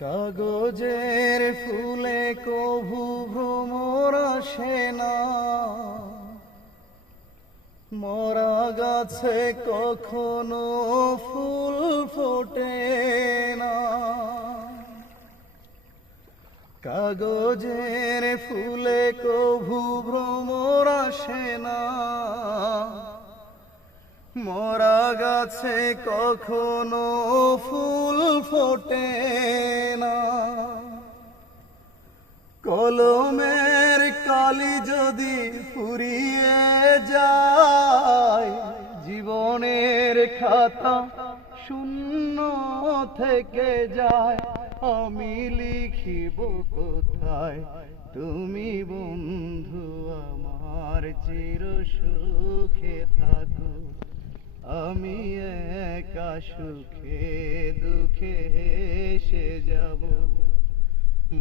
কাগজের ফুলে কভু ভ্রমর আসে না, মরা গাছে কখনো ফুল ফোটে না। কাগজের ফুলে কভু ভ্রমর আসে না, মরা গাছে কখনো ফুল ফোটে না। কলমের কালি যদি ফুরিয়ে যায়, জীবনের খাতা শূন্য থেকে যায়। আমি লিখিব কোথায়, তুমি বন্ধু আমার চির সুখে থাকো। আমি একা সুখে দুঃখে হেসে যাব,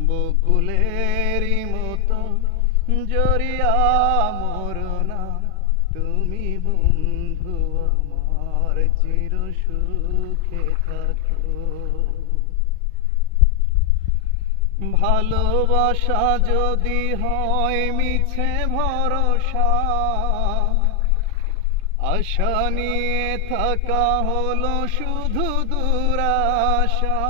বকুলেরই মতো জড়িয়া মরনা। তুমি বন্ধু আমার চির সুখে থাকো। ভালোবাসা যদি হয় মিছে ভরসা, আশা নিয়ে থাকা হলো শুধু দুরাশা।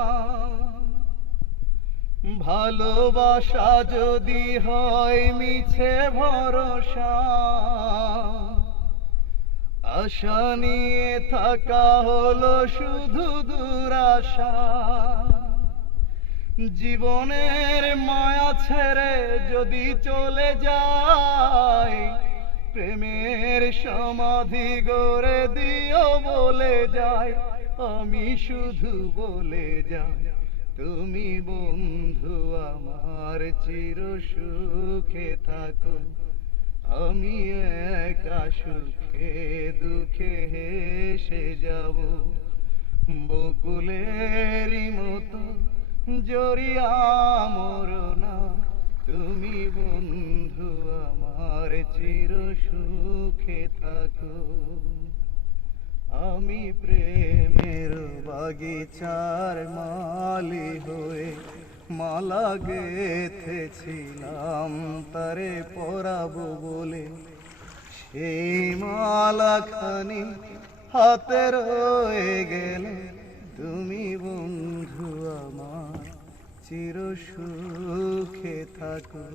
ভালোবাসা যদি হয় মিছে ভরসা, আশা নিয়ে থাকা হলো শুধু দুরাশা। জীবনের মায়া ছেড়ে যদি চলে যায়, প্রেমের সমাধি গড়ে দিও বলে যায়। আমি শুধু বলে যাই, তুমি বন্ধু আমার চির সুখে থাকো। আমি একা সুখে দুঃখে হেসে যাব, বকুলেরই মতো জড়িয়া মরনা। তুমি বন্ধু আমার চির সুখে থাকো। আমি প্রেমের বাগিচার মালি হয়ে মালা গেথেছিলাম তারে পরাবো বলে। সেই মালাখানি হাতে রয়ে গেল, তুমি বন্ধু আমার চির সুখে থাকো।